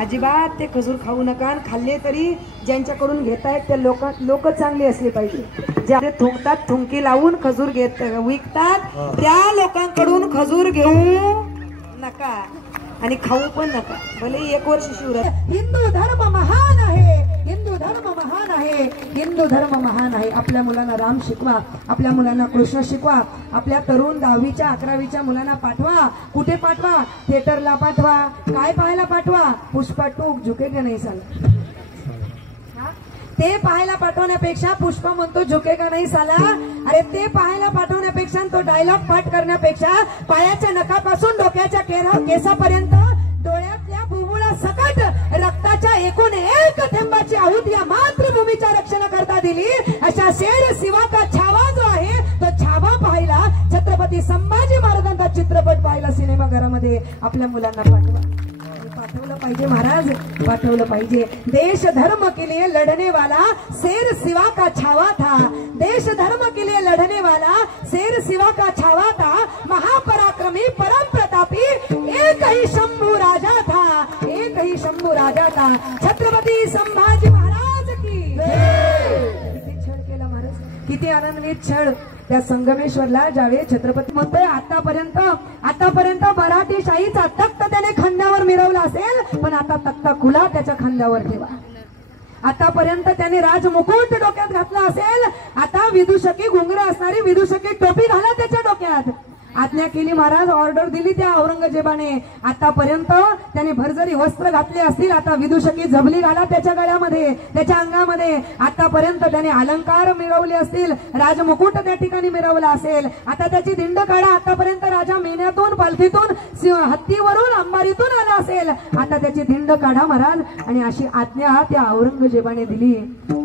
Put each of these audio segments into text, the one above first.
अजिबात ते खजूर खाऊ नका. खाल्ले तरी ज्यांच्याकडून घेतायत त्या लोक चांगली असली पाहिजे. जे आपले थुंकतात, थुंकी लावून खजूर विकतात त्या लोकांकडून खजूर घेऊ नका आणि खाऊ पण नका. भले 1 वर्ष शिवरात. हिंदू धर्म महान आहे, हिंदू धर्म महान आहे, हिंदू धर्म महान आहे. आपल्या मुलांना राम शिकवा, आपल्या मुलांना कृष्ण शिकवा. आपल्या तरुण 10वीच्या 11वीच्या मुलांना पाठवा. कुठे पाठवा? थिएटरला पाठवा. काय पाहायला पाठवा? पुष्पा 2 झुकेगा नहीं साला. ते पाहायला पाठवण्यापेक्षा पुष्पा म्हणतो झुकेगा नाही साला, अरे ते पाहायला पाठवण्यापेक्षा तो डायलॉग पाठ करण्यापेक्षा पायाच्या नखापासून डोक्याच्या केसापर्यंत डोळ्यातल्या बुबुळा सकट रक्ताच्या एकूण 1 थेंबाची आहुती या मातृभूमीच्या रक्षणाकरता दिली. अशा शेर शिवा का छावा जो आहे तो छावा पाहायला, छत्रपती संभाजी महाराजांचा चित्रपट पाहायला सिनेमाघरामध्ये आपल्या मुलांना पाठवा. पाठवलं पाहिजे महाराज, पाठवलं पाहिजे. देश धर्म के लिए लढने वाला शेर शिवा का छावा था. देश धर्म के लिए लढने वाला शेर शिवा का छावा था. महापराक्रमी परम प्रतापी एक ही शंभू राजा था, एक ही शंभू राजा था. छत्रपती संभाजी महाराज की किती छळ केला महाराज, किती आनंदीत छळ. त्या संगमेश्वरला ज्यावेळी छत्रपती म्हणतोय आतापर्यंत मराठी शाहीचा तख्त त्याने खांद्यावर मिरवला असेल, पण आता तख्ता खुला त्याच्या खांद्यावर ठेवा. आतापर्यंत त्याने राजमुकुट डोक्यात घातला असेल, आता विदूषकी घुंगरं असणारी विदूषकी टोपी घाला त्याच्या डोक्यात. आज्ञा केली महाराज, ऑर्डर दिली त्या औरंगजेबाने. आतापर्यंत त्याने भरजरी वस्त्र घातले असतील, आता विदूषकी झबली घाला त्याच्या गळ्यामध्ये, त्याच्या अंगामध्ये. आतापर्यंत त्याने अलंकार मिळवले असतील, राजमुकुट त्या ठिकाणी मिळवला असेल, आता त्याची दिंड काढा. आतापर्यंत राजा मेन्यातून, पालखीतून, हत्तीवरून, अंबारीतून आला असेल, आता त्याची दिंड काढा महाराज. आणि अशी आज्ञा त्या औरंगजेबाने दिली.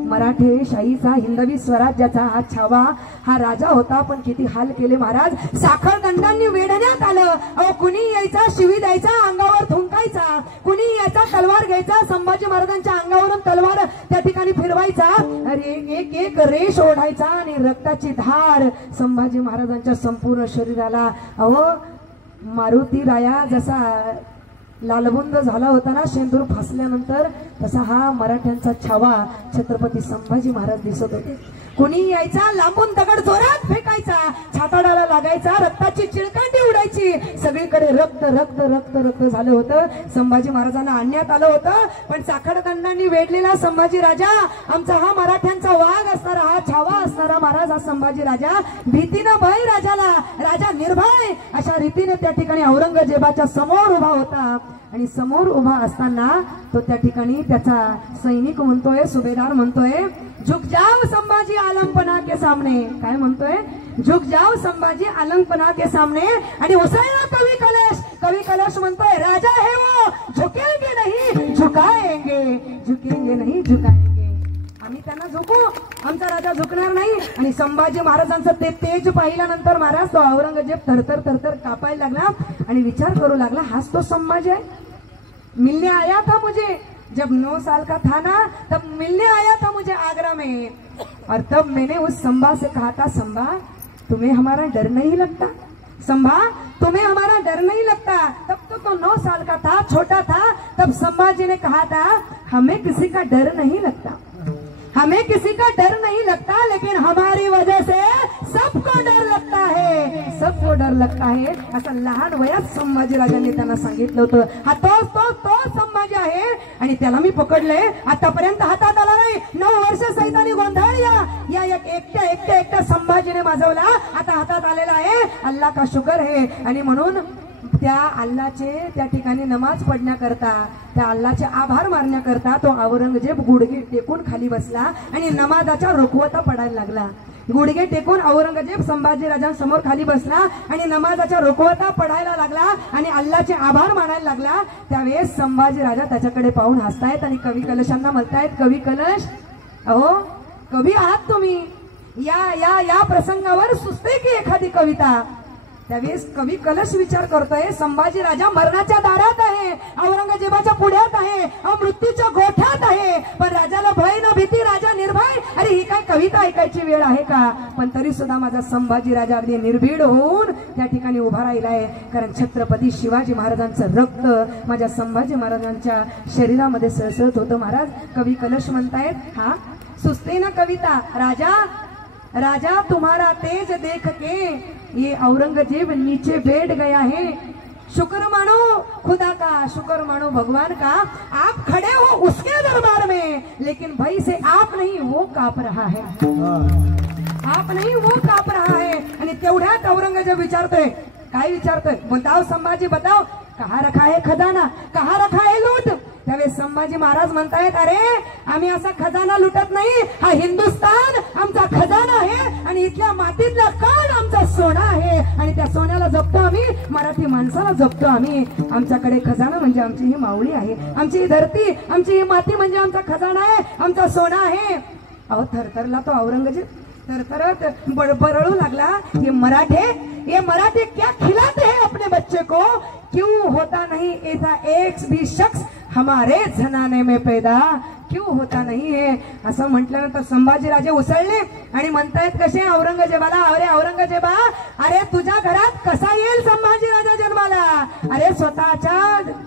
मराठी शाहीचा, हिंदवी स्वराज्याचा हा छावा, हा राजा होता, पण किती हाल केले महाराज. साखर दंडांनी वेढण्यात आलं. अहो कुणी यायचा शिवी द्यायचा, अंगावर थुंकायचा, कुणी यायचा तलवार घ्यायचा, संभाजी महाराजांच्या अंगावरून तलवार त्या ठिकाणी फिरवायचा, अरे एक एक रेष ओढायचा आणि रक्ताची धार संभाजी महाराजांच्या संपूर्ण शरीराला. अहो मारुती राया जसा लालबुंद झाला होता ना शेंदूर फासल्यानंतर, तसा हा मराठ्यांचा छावा छत्रपती संभाजी महाराज दिसत होते. कुणी यायचा, लांबून दगड जोरात फेकायचा, छाताडाला लागायचा, रक्ताची चिळकांडी उडायची, सगळीकडे रक्त रक्त रक्त रक्त झालं होतं. संभाजी महाराजांना आणण्यात आलं होतं, पण साखरदंडांनी वेढलेला संभाजी राजा, आमचा हा मराठ्यांचा वाघ असणारा, हा छावा असणारा महाराज, हा संभाजी राजा, भीतीनं भय राजाला, राजा निर्भय अशा रीतीने त्या ठिकाणी औरंगजेबाच्या समोर उभा होता. आणि समोर उभा असताना तो त्या ठिकाणी त्याचा सैनिक म्हणतोय, सुभेदार म्हणतोय, झुक जाओ संभाजी आलमपना के सामने. काय म्हणतोय? झुक जाओ संभाजी आलमपना के सामने. आणि उसळला कवी कलश. कवी कलश म्हणतोय, राजा है वो, झुकेंगे नहीं झुकाएंगे, झुकेंगे नहीं झुकाएंगे. आम्ही त्यांना झुकू, आमचा राजा झुकणार नाही. आणि संभाजी महाराजांचं ते तेज पाहिल्यानंतर महाराज तो औरंगजेब थरथर थरथर कापायला लागला आणि विचार करू लागला, हाच तो संभाजी आहे. मिलने आया था मुझे जब 9 साल का था ना, तब मिलने आया था मुझे आगरा में, और तब मैंने उस संभा से कहा था, संभा तुम्हें हमारा डर नहीं लगता, संभा तुम्हें हमारा डर नहीं लगता. तब तो 9 साल का था, छोटा था. तब संभाजी ने कहा था, हमें किसी का डर नहीं लगता, हमें किसी का डर नहीं लगता, लेकिन हमारी वजह से सबको डर लगता है, सबको डर लगता है. असं लहान वयात संभाजी राजांनी त्यांना सांगितलं होतं. हा तो संभाजी आहे आणि त्याला मी पकडलंय. आतापर्यंत हातात आला नाही. 9 वर्ष सैतानी गोंधळ या एकट्या संभाजीने माजवला. आता हातात आलेला आहे. अल्लाह का शुक्र है. आणि म्हणून त्या अल्लाचे त्या ठिकाणी नमाज पडण्याकरता, त्या अल्लाचे आभार मारण्याकरता तो औरंगजेब गुडघे टेकून खाली बसला आणि नमाजाच्या रुखवता पडायला लागला. गुडघे टेकून औरंगजेब संभाजी राजांसमोर खाली बसला आणि नमाजाच्या रुखवता पडायला लागला आणि अल्लाचे आभार मानायला लागला. त्यावेळेस संभाजी राजा त्याच्याकडे पाहून हसतायत आणि कवी कलशांना म्हणतायत, कवी कलश, अहो कवी आहात तुम्ही, या प्रसंगावर सुचते की एखादी कविता. त्यावेळेस कवी कलश विचार करतोय, संभाजी राजा मरणाच्या दारात आहे, औरंगजेबाच्या पुढ्यात आहे, मृत्यूच्या गोठ्यात आहे, पण राजाला भय न भीती, राजा निर्भय. अरे ही काय कविता ऐकायची वेळ आहे का? पण तरी सुद्धा माझा संभाजी राजा अगदी निर्भीड होऊन त्या ठिकाणी उभा राहिलाय. कारण छत्रपती शिवाजी महाराजांचं रक्त माझ्या संभाजी महाराजांच्या शरीरामध्ये सळसळत होतं. महाराज कवी कलश म्हणतायत, हा सुस्ते ना कविता. राजा राजा तुम्हारा तेज देख के ये औरंगजेब नीचे बैठ गया है. शुक्र मानो खुदा का, शुक्र मानो भगवान का, आप खड़े हो उसके दरबार में, लेकिन भय से आप नहीं वो कांप रहा है. आप नहीं वो कांप रहा है. आणि तेवढ्यात औरंगजेब विचारतोय, काय विचारतोय? बताओ संभाजी बताओ, कहा रखा है खजाना, कहा रखा है लूट. त्यावेळेस संभाजी महाराज म्हणतायत, अरे आम्ही असा खजाना लुटत नाही, हा हिंदुस्थान आमचा खजाना आहे आणि इथल्या मातीतला कण आमचा सोना आहे आणि त्या सोन्याला जपतो आम्ही, मराठी माणसाला जपतो आम्ही. आमच्याकडे खजाना म्हणजे आमची ही माऊली आहे, आमची ही धरती, आमची ही माती म्हणजे आमचा खजाना आहे, आमचा सोना आहे. अहो थरथरला तो औरंगजेब, थरथरत बरळू लागला. ये मराठे क्या खिलाते हैं अपने बच्चे को, क्यों होता नहीं ऐसा एक भी शख्स हमारे झनाने में पैदा, क्यों होता नहीं है. असं म्हटल्यानंतर संभाजीराजे उसळले आणि म्हणतायत कसे औरंगजेबाला, अरे औरंगजेबा, अरे तुझ्या घरात कसा येईल संभाजीराजा जन्माला? अरे स्वतःच्या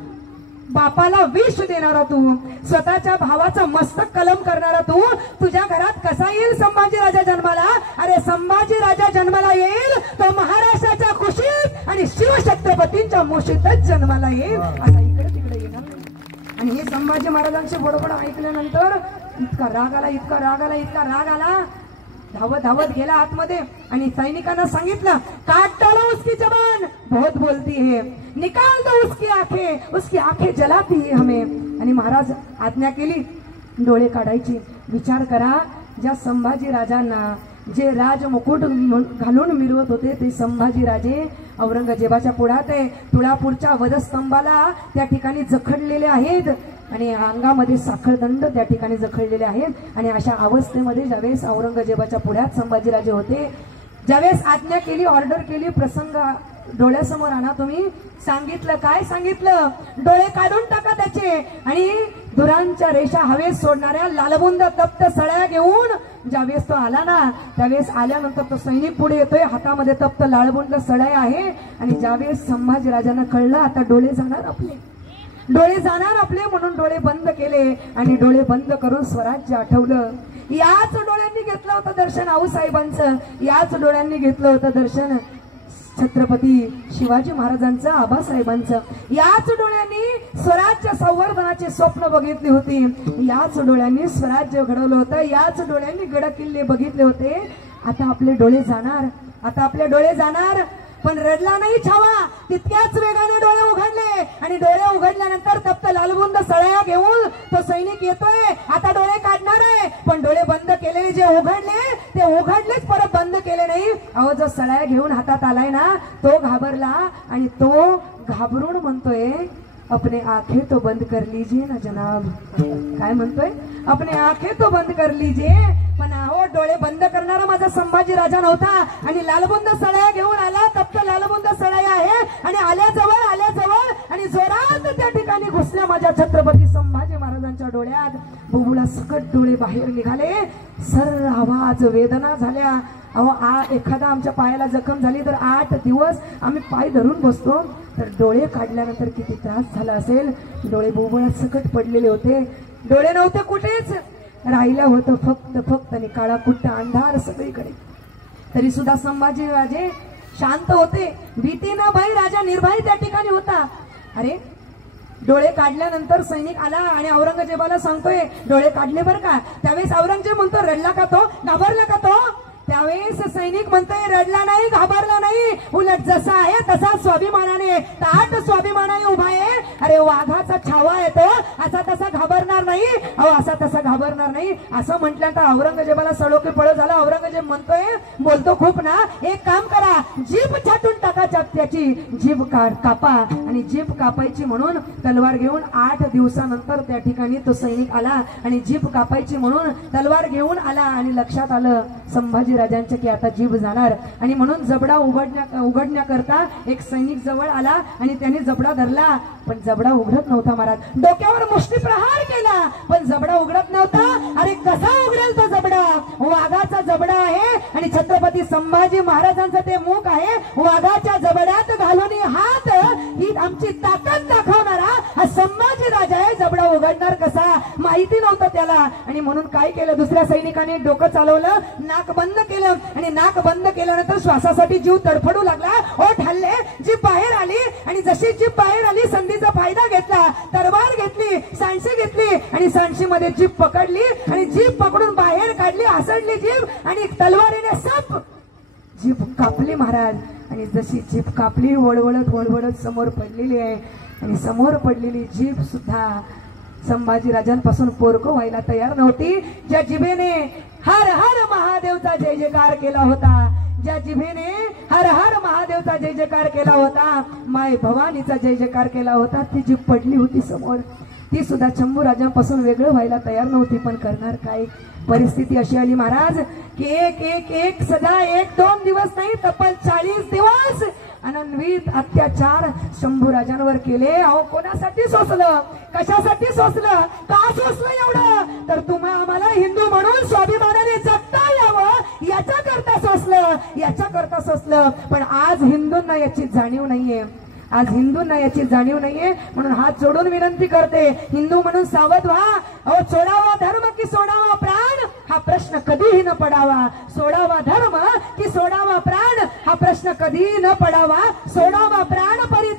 बापाला विष देणारा तू, स्वतःच्या भावाचा मस्तक कलम करणारा तू, तुझ्या घरात कसा येईल संभाजी राजा जन्माला? अरे संभाजी राजा जन्माला येईल तो महाराष्ट्राच्या कुशीत आणि शिवछत्रपतींच्या मुशीतच जन्माला येईल. असा इकडे तिकडे येणार नाही. आणि हे संभाजी महाराजांचे बडबड ऐकल्यानंतर इतका राग आला, इतका राग आला, इतका राग आला. धावत धावत गेला आतमध्ये आणि सैनिकांना सांगितलं, काट डालो उसकी जबान, बहुत बोलती है, निकाल दो उसकी आंखें जलाती है हमें. आणि महाराज आज्ञा केली डोळे काढायची. विचार करा, ज्या संभाजी राजांना जे राजमुकुट घालून मिरवत होते ते संभाजी राजे औरंगजेबाच्या पुढ्यात आहे. तुळापूरच्या वधस्तंभाला त्या ठिकाणी जखडलेले आहेत आणि अंगामध्ये साखळदंड त्या ठिकाणी जखडलेले आहेत. आणि अशा अवस्थेमध्ये ज्यावेळेस औरंगजेबाच्या पुढ्यात संभाजीराजे होते, ज्यावेळेस आज्ञा केली, ऑर्डर केली, प्रसंग डोळ्यासमोर आणा तुम्ही. सांगितलं, काय सांगितलं? डोळे काढून टाका त्याचे आणि धुरांच्या रेषा हवेत सोडणाऱ्या लालबुंद तप्त सळ्या घेऊन ज्यावेळेस तो आला ना, त्यावेळेस आल्यानंतर तो सैनिक पुढे येतोय, हातामध्ये तप्त लालबुंद सळ्या आहे. आणि ज्यावेळेस संभाजीराजांना कळलं आता डोळे जाणार आपले, डोळे जाणार आपले, म्हणून डोळे बंद केले आणि डोळे बंद करून स्वराज्य आठवलं. याच डोळ्यांनी घेतलं होतं दर्शन आऊसाहेबांचं, याच डोळ्यांनी घेतलं होतं दर्शन छत्रपती शिवाजी महाराजांचं, आबासाहेबांचं. याच डोळ्यांनी स्वराज्य संवर्धनाचे स्वप्न बघितले होते, याच डोळ्यांनी स्वराज्य घडवलं होतं, याच डोळ्यांनी गड किल्ले बघितले होते. आता आपले डोळे जाणार, आता आपले डोळे जाणार. पण रडला नाही छावा, तितक्याच वेगाने डोळे उघडले आणि डोळे उघडल्यानंतर तप्त लालबुंद सळ्या घेऊन तो सैनिक येतोय. आता डोळे काढणार आहे, पण डोळे बंद केलेले जे उघडले ते उघडलेच, परत बंद केले नाही. अहो जो सळ्या घेऊन हातात आलाय ना तो घाबरला आणि तो घाबरून म्हणतोय, अपने आंखें तो बंद कर लीजिए ना जनाब. काय म्हणतोय? अपने आंखें तो बंद कर लीजिए. पण अहो डोळे बंद करणारा माझा संभाजी राजा नव्हता आणि लालबुंद सळ्या घेऊन आला, तप्त लालबुंद सळ्या आहे आणि आल्याजवळ आणि जोरात त्या ठिकाणी घुसल्या माझ्या छत्रपती संभाजी महाराजांच्या डोळ्यात. बुबुळा सकट डोळे बाहेर निघाले, सर आवाज, वेदना झाल्या. अहो एखादा आमच्या पायाला जखम झाली तर 8 दिवस आम्ही पाय धरून बसतो, तर डोळे काढल्यानंतर किती त्रास झाला असेल. डोळे बुबुळात सकट पडलेले होते, डोळे नव्हते कुठेच, राहिलं होतं फक्त आणि काळा कुट्टा अंधार सगळीकडे. तरी सुद्धा संभाजी राजे शांत होते, भीती न भय राजा निर्भय त्या ठिकाणी होता. अरे डोळे काढल्यानंतर सैनिक आला आणि औरंगजेबाला सांगतोय डोळे काढले बरं का. त्यावेळेस औरंगजेब म्हणतो, रडला का तो, घाबरला का तो? त्यावेळेस सैनिक म्हणतोय, रडला नाही, घाबरला नाही, उलट जसा आहे तसा स्वाभिमानाने, ताट स्वाभिमानाने उभा आहे. अरे वाघाचा छावा येतो, असा तसा घाबरणार नाही, अहो असा तसा घाबरणार नाही. असं म्हटल्यानंतर औरंगजेबाला सडोकी पळ झाला. औरंगजेब म्हणतोय, बोलतो खूप ना, एक काम करा, जीभ छाटून टाका, त्याची जीभ कापा. आणि जीभ कापायची म्हणून तलवार घेऊन 8 दिवसानंतर त्या ठिकाणी तो सैनिक आला आणि जीभ कापायची म्हणून तलवार घेऊन आला. आणि लक्षात आलं संभाजी राजांचे की आता जीभ जाणार. आणि म्हणून जबडा उघडण्याकरता एक सैनिक जवळ आला आणि त्याने जबडा धरला, पण जबडा उघडत नव्हता. महाराज डोक्यावर मुष्टी प्रहार केला, पण जबडा उघडत नव्हता. अरे कसा उघडेल तो जबडा? वाघा छत्रपती संभाजी महाराजांचं ते मुख आहे, वाघाच्या जबड्यात घालून हात, ही आमची ताकद दाखवणारा हा संभाजी राजा आहे. जबडा उघडणार कसा माहिती नव्हतं त्याला, आणि म्हणून काय केलं, दुसऱ्या सैनिकाने डोकं चालवलं, नाक बंद केलं, आणि नाक बंद केल्यानंतर श्वासासाठी जीव तडफडू लागला. ओठ हल्ले, जीभ बाहेर आली, आणि जशी जीभ बाहेर आली संधीचा फायदा घेतला, तलवार घेतली, सांडशी घेतली, आणि सांडशी मध्ये जीभ पकडली, आणि जीभ पकडून बाहेर काढली, हसडली जीभ, आणि तलवारीने सप जीभ कापली महाराज. आणि जशी जीभ कापली, वळवळत समोर पडलेली आहे, आणि समोर पडलेली जीभ सुद्धा संभाजी राजांपासून पोरकं व्हायला तयार नव्हती. ज्या जिभेने हर हर महादेवचा जय जयकार केला होता, ज्या जिभेने हर हर महादेवचा जय जयकार केला होता, माय भवानीचा जय जयकार केला होता, ती जीभ पडली होती समोर. ती सुद्धा शंभू राजांपासून वेगळं व्हायला तयार नव्हती. पण करणार काय, परिस्थिती अशी आली महाराज की एक एक एक सदा 1-2 दिवस नाही, तब्बल 40 दिवस अनन्वित अत्याचार शंभू राजांवर केले. अहो कोणासाठी सोसलं, कशासाठी सोसलं, का सोसलं एवढं, तर तुम्हा आम्हाला हिंदू म्हणून स्वाभिमानाने जगता यावं याच्याकरता सोसलं, याच्याकरता सोसलं. पण आज हिंदूंना याची जाणीव नाहीये, आज हिंदूंना याची जाणीव नाहीये. म्हणून हात जोडून विनंती करते, हिंदू म्हणून सावध व्हा. अहो सोडावा धर्म की सोडावा प्राण, हा प्रश्न कधीही न पडावा. सोडावा धर्म की सोडावा प्राण, हा प्रश्न कधीही न पडावा. सोडावा प्राण परी